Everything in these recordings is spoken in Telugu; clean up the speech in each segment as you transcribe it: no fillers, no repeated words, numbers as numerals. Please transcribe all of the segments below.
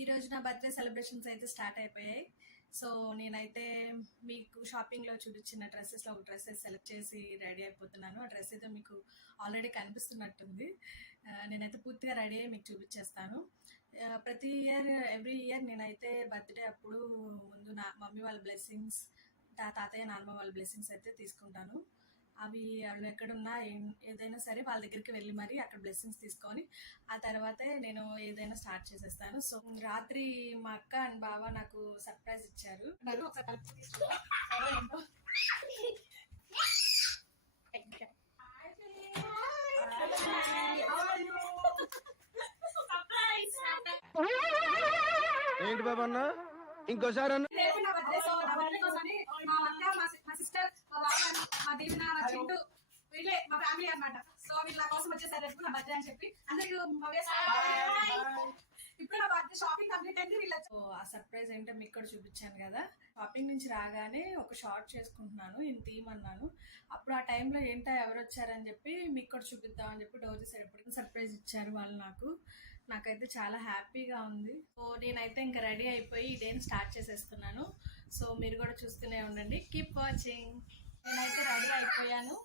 ఈ రోజు నా బర్త్డే సెలబ్రేషన్స్ అయితే స్టార్ట్ అయిపోయాయి. సో నేనైతే మీకు షాపింగ్లో చూపించిన డ్రెస్సెస్లో ఒక డ్రెస్సెస్ సెలెక్ట్ చేసి రెడీ అయిపోతున్నాను. ఆ డ్రెస్ అయితే మీకు ఆల్రెడీ కనిపిస్తున్నట్టుంది. నేనైతే పూర్తిగా రెడీ అయ్యి మీకు చూపించేస్తాను. ప్రతి ఇయర్ ఎవ్రీ ఇయర్ నేనైతే బర్త్డే అప్పుడు ముందు నా మమ్మీ వాళ్ళ బ్లెస్సింగ్స్, తాతయ్య నాన్నమ్మ వాళ్ళ బ్లెస్సింగ్స్ అయితే తీసుకుంటాను. అవి వాళ్ళు ఎక్కడున్నా ఏదైనా సరే వాళ్ళ దగ్గరికి వెళ్ళి మరి అక్కడ బ్లెస్సింగ్స్ తీసుకొని ఆ తర్వాతే నేను ఏదైనా స్టార్ట్ చేసేస్తాను. సో రాత్రి మా అక్క అండ్ బావ నాకు సర్ప్రైజ్ ఇచ్చారు. ఏంటి బాబా అన్న ఇంకోసారి అన్న మా సిస్టర్, మా బావ, మా దీవెన, మా చింటూ, వీళ్ళే మా ఫ్యామిలీ అన్నమాట. సో వీళ్ళ కోసం వచ్చేసారు నా బర్త్డే అని చెప్పి అందరికి ఇప్పుడు నా బర్త్డే షాపింగ్ కంప్లీట్ అయింది. వీళ్ళ ఆ సర్ప్రైజ్ ఏంటో మీకు కూడా చూపించాను కదా. షాపింగ్ నుంచి రాగానే ఒక షార్ట్ చేసుకుంటున్నాను, ఈయన తీయమన్నాను. అప్పుడు ఆ టైంలో ఏంటో ఎవరు వచ్చారని చెప్పి మీకు కూడా చూపిద్దామని చెప్పి డోర్ చేసేటప్పుడు సర్ప్రైజ్ ఇచ్చారు వాళ్ళు నాకైతే చాలా హ్యాపీగా ఉంది. సో నేనైతే ఇంకా రెడీ అయిపోయి ఈ డేని స్టార్ట్ చేసేస్తున్నాను. సో మీరు కూడా చూస్తూనే ఉండండి, కీప్ వాచింగ్. నేనైతే రెడీ అయిపోయాను.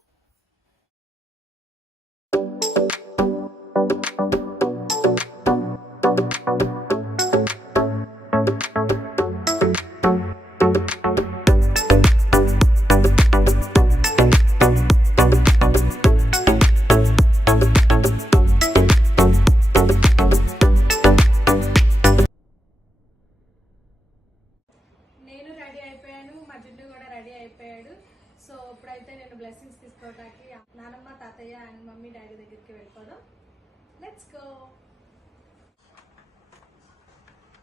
నేను రెడీ అయిపోయాను, మా జిడ్డు కూడా రెడీ అయిపోయాడు. సో ఇప్పుడైతే నేను బ్లెస్సింగ్స్ తీసుకోవడానికి నానమ్మ, తాతయ్య అండ్ మమ్మీ డాడీ దగ్గరికి వెళ్ళిపోదాం. Let's go.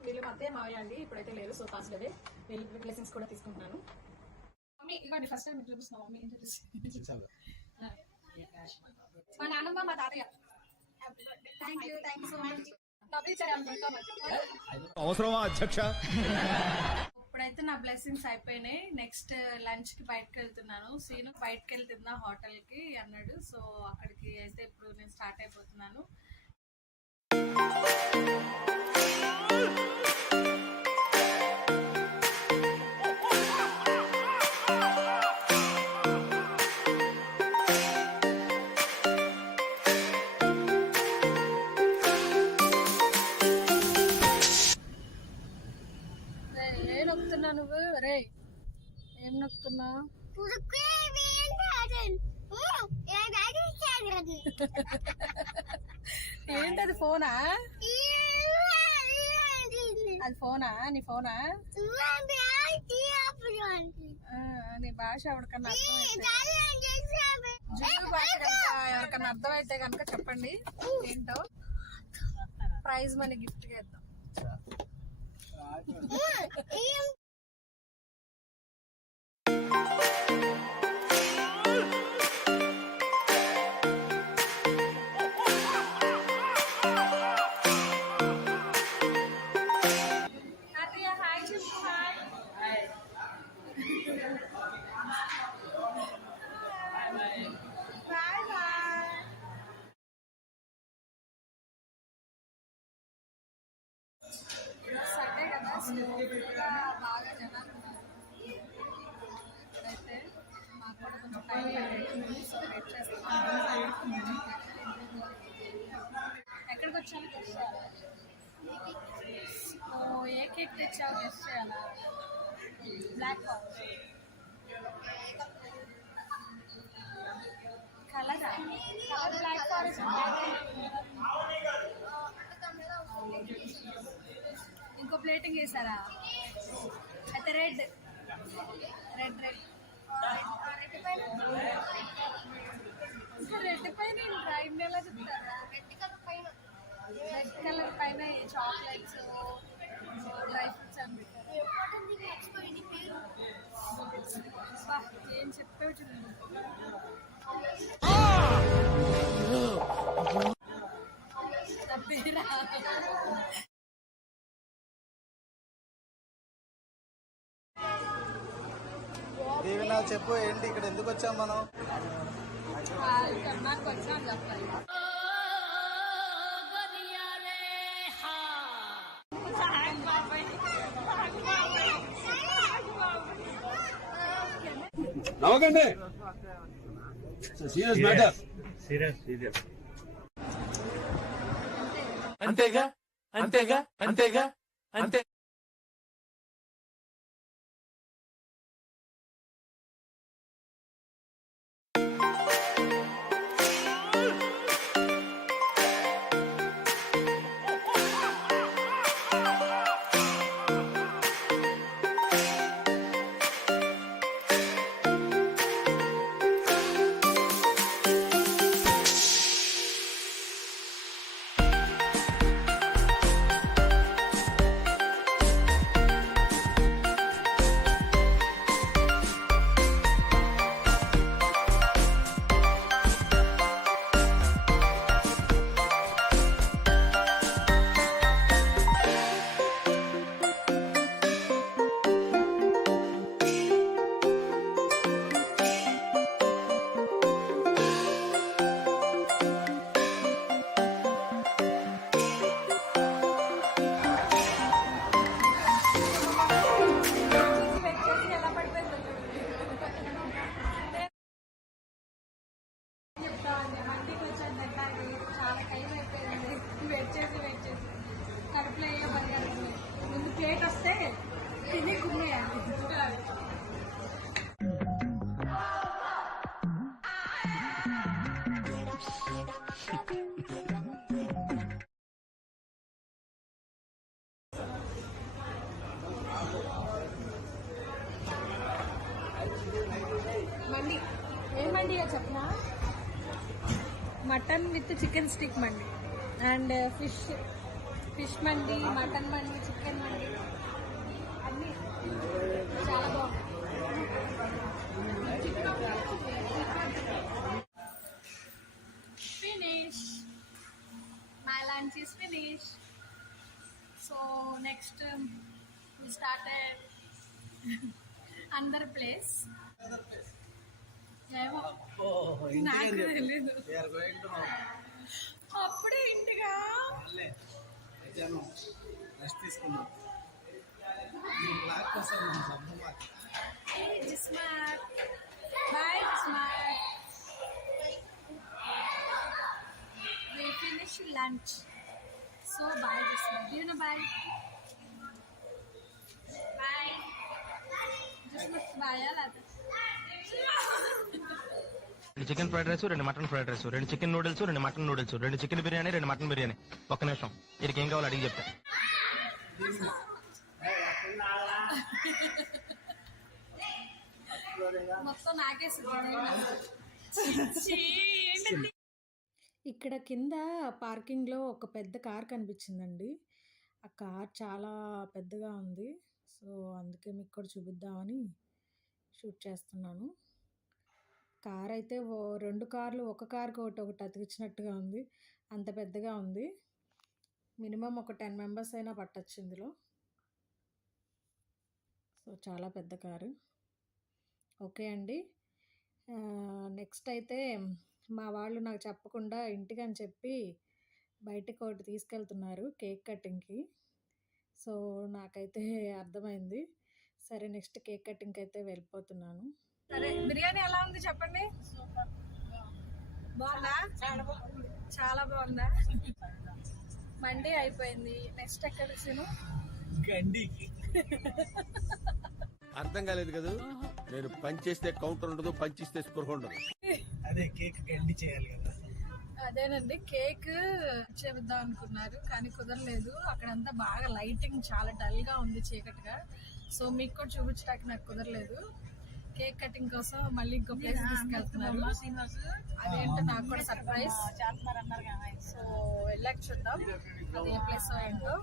వీళ్ళు అత్తయ్య మావయ్య అండి, ఇప్పుడైతే లేరు. సో ఫాస్ట్ డే వీళ్ళు బ్లెస్సింగ్స్ కూడా తీసుకుంటున్నాను. మమ్మీ ఇవ్వండి, ఫస్ట్ టైం మీకు చూపిస్తున్నాం. మమ్మీ ఏం చూపిస్తుంది? మా నానమ్మ, మా తాతయ్య. Thank you so much. అవసరమా అధ్యక్ష? ఇప్పుడైతే నా బ్లెస్సింగ్స్ అయిపోయినాయి. నెక్స్ట్ లంచ్ కి బయటకు వెళ్తున్నాను. సీను బయటకు వెళ్తున్నా హోటల్ కి అన్నాడు. సో అక్కడికి అయితే ఇప్పుడు నేను స్టార్ట్ అయిపోతున్నాను. ఏం నొక్కుతున్నా నువ్వు? రే ఏం నొక్కుతున్నా? ఏంటది? ఫోనా? అది ఫోనా? నీ ఫోనా? నీ భాష ఎవరికన్నా ఎవరికన్నా అర్థమైతే కనుక చెప్పండి ఏంటో. ప్రైజ్ మనీ గిఫ్ట్ గా ఇద్దాం. సండే కదా, బాగా జనాలు ఉన్నారు. ఇక్కడైతే మాకు కూడా కొంచెం టైం పడుతుంది. సో వెయిట్ చేస్తున్నాను. ఎక్కడికి వచ్చాను గెస్ట్ చేయాలా? ఓ, ఏ కేక్ తెచ్చావు గెస్ట్ చేయాలా? బ్లాక్ ఫారెస్ట్ కలరా? Colour black forest. ఇంకో ప్లేటింగ్ వేసారా? అయితే రెడ్ రెడ్ రెడ్ రెడ్ పైన డ్రైవ్ ఎలా చెప్తారా? రెడ్ కలర్ పైన చాక్లెట్స్, డ్రై ఫ్రూట్స్ అని పెట్టారు. ఏం చెప్పావు చూడండి. దీవెన చెప్పు, ఏంటి ఇక్కడ ఎందుకు వచ్చాం మనం? కర్ణాటక వచ్చాను చెప్పాలి. నవ్వకండి సీరియస్ మ్యాటర్. అంతేగా అంతేగా అంతేగా అంతే. చాలా టైం అయిపోయింది. వెయిట్ చేసి కడుపులో అయ్యే పరిగెడుతుంది. ముందు ప్లేట్ వస్తే తిని కుమ్మేయాలి. మండి ఏ మండిగా చెప్పనా? Mutton with chicken stick mandi and fish mandi, mutton mandi, chicken mandi అన్నీ చాలా బాగుంది. Finish, my lunch is finish. So next we started another place. ఏమో నాకు తెలీదు. అప్పుడే ఇంటిగా తీసుకున్నాం. జిస్మార్ట్ బాయ్ జిస్మార్ట్. We finish lunch. So bye జిస్మార్ట్. Do you know bye? Bye. జిస్మార్ట్ bye అలాగే. Chicken fried rice, 2 mutton fried rice, 2 chicken noodles, 2 mutton noodles, 2 chicken biryani, 2 mutton biryani. ఒక్క నిమిషం, వీరికి ఏం కావాలో అడిగి చెప్తా. మొత్తం ఇక్కడ కింద పార్కింగ్లో ఒక పెద్ద కార్ కనిపించిందండి. ఆ కార్ చాలా పెద్దగా ఉంది. సో అందుకే మీకు కూడా చూపిద్దామని షూట్ చేస్తున్నాను. కార్ అయితే 2 కార్లు, ఒక కార్కి ఒకటి అతికించినట్టుగా ఉంది. అంత పెద్దగా ఉంది. మినిమం ఒక 10 మెంబర్స్ అయినా పట్టచ్చు ఇందులో. సో చాలా పెద్ద కారు. ఓకే అండి. నెక్స్ట్ అయితే మా వాళ్ళు నాకు చెప్పకుండా ఇంటికని చెప్పి బయటకు ఒకటి తీసుకెళ్తున్నారు కేక్ కటింగ్కి. సో నాకైతే అర్థమైంది. సరే నెక్స్ట్ కేక్ కటింగ్కి అయితే వెళ్ళిపోతున్నాను. సరే బిర్యానీ ఎలా ఉంది చెప్పండి. బాగుందా? చాలా బాగుందా? మండే అయిపోయింది. నెక్స్ట్ ఎక్కడ వచ్చాను? గండికి. అర్థం కాలేదు కదా. నేను పంచేస్తే కౌంటర్ ఉండదు, పంచిస్తే స్పృహ ఉండదు. అదే కేక్ గండి చేయాలి కదా. అదేనండి, కేక్ చేద్దాం అనుకున్నారు కానీ కుదరలేదు. అక్కడంతా బాగా లైటింగ్ చాలా డల్గా ఉంది, చీకటిగా. సో మీకు కూడా చూపించడానికి నాకు కుదరలేదు. కేక్ కటింగ్ కోసం మళ్ళీ ఇంకో ప్లేస్ తీసుకెళ్తున్నారు. అదేంటో నాకు కూడా సర్ప్రైజ్. సో వెళ్ళాక చూద్దాం అది ఏ ప్లేస్ ఏంటో.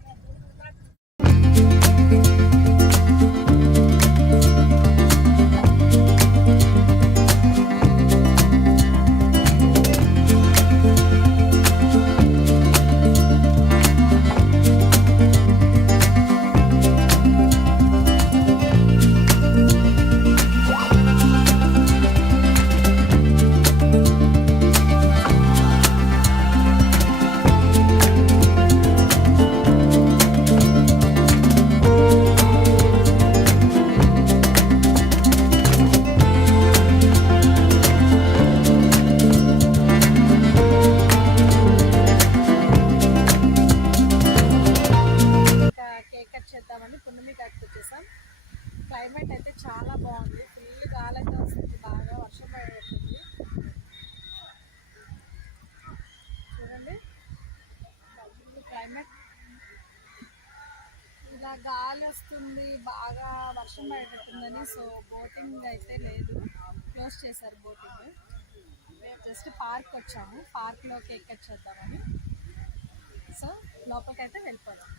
వచ్చేసాం. క్లైమేట్ అయితే చాలా బాగుంది, ఫుల్ గాలి అయితే వస్తుంది, బాగా వర్షం పడుతుంది. చూడండి క్లైమేట్ ఇలా గాలి వస్తుంది, బాగా వర్షం పడేటట్టుందని. సో బోటింగ్ అయితే లేదు, క్లోజ్ చేశారు బోటింగ్. జస్ట్ పార్క్ వచ్చాము, పార్క్లోకి ఎక్కొచ్చేద్దామని. సో లోపలికైతే వెళ్ళిపోదాం.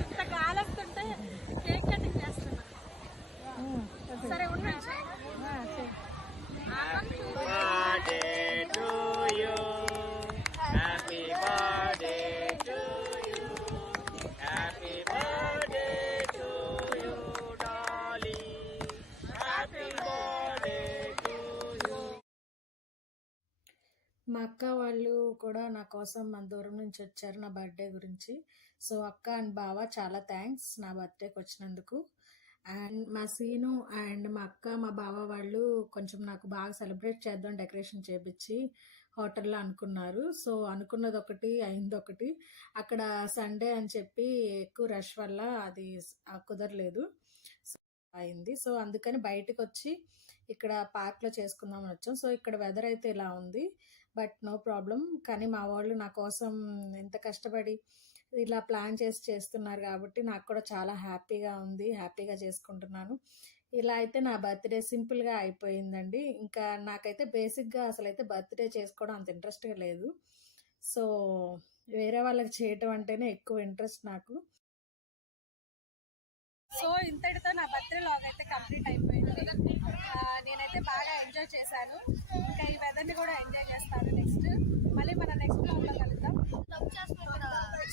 ఇంత గాలి వస్తుంటే కేక్ కటింగ్ చేస్తున్నాం. సరే ఉన్నాయి. మా అక్క వాళ్ళు కూడా నా కోసం మన దూరం నుంచి వచ్చారు నా బర్త్డే గురించి. సో అక్క అండ్ బావ చాలా థ్యాంక్స్ నా బర్త్డేకి వచ్చినందుకు. అండ్ మా సీను అండ్ మా అక్క మా బావ వాళ్ళు కొంచెం నాకు బాగా సెలబ్రేట్ చేద్దాం డెకరేషన్ చేపించి హోటల్లో అనుకున్నారు. సో అనుకున్నది ఒకటి అయింది ఒకటి. అక్కడ సండే అని చెప్పి ఎక్కువ రష్ వల్ల అది కుదరలేదు అయింది. సో అందుకని బయటకు వచ్చి ఇక్కడ పార్క్లో చేసుకుందామని వచ్చాం. సో ఇక్కడ వెదర్ అయితే ఇలా ఉంది, బట్ నో ప్రాబ్లం. కానీ మా వాళ్ళు నా కోసం ఎంత కష్టపడి ఇలా ప్లాన్ చేసి చేస్తున్నారు కాబట్టి నాకు కూడా చాలా హ్యాపీగా ఉంది, హ్యాపీగా చేసుకుంటున్నాను. ఇలా అయితే నా బర్త్డే సింపుల్గా అయిపోయిందండి. ఇంకా నాకైతే బేసిక్గా అసలు అయితే బర్త్డే చేసుకోవడం అంత ఇంట్రెస్ట్గా లేదు. సో వేరే వాళ్ళకి చేయటం అంటేనే ఎక్కువ ఇంట్రెస్ట్ నాకు. సో ఇంతటితో నా బర్త్డే లాగ్ అయితే కంప్లీట్ అయిపోయింది. నేనైతే బాగా ఎంజాయ్ చేశాను. ఇంకా ఈ వెదర్ని కూడా ఎంజాయ్ చేస్తాను. మళ్ళీ మన నెక్స్ట్ బ్లాగ్లో కలుద్దాం.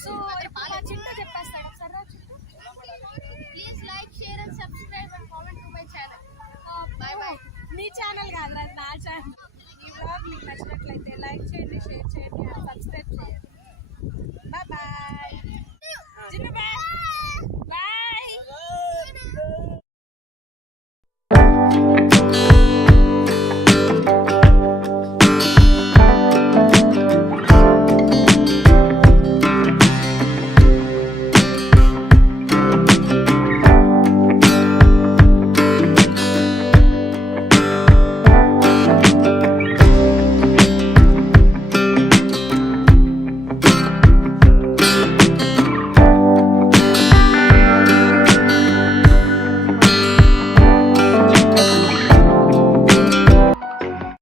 సో బాగా చిన్న చెప్పేస్తాను ఒకసారి. Please like, share and subscribe and comment to my channel. Bye bye. నీ ఛానల్ కాదు, నా ఛానల్. ఈ బ్లాగ్ మీకు నచ్చినట్లయితే లైక్ చేయండి, షేర్ చేయండి, సబ్స్క్రైబ్ చేయండి. Bye bye.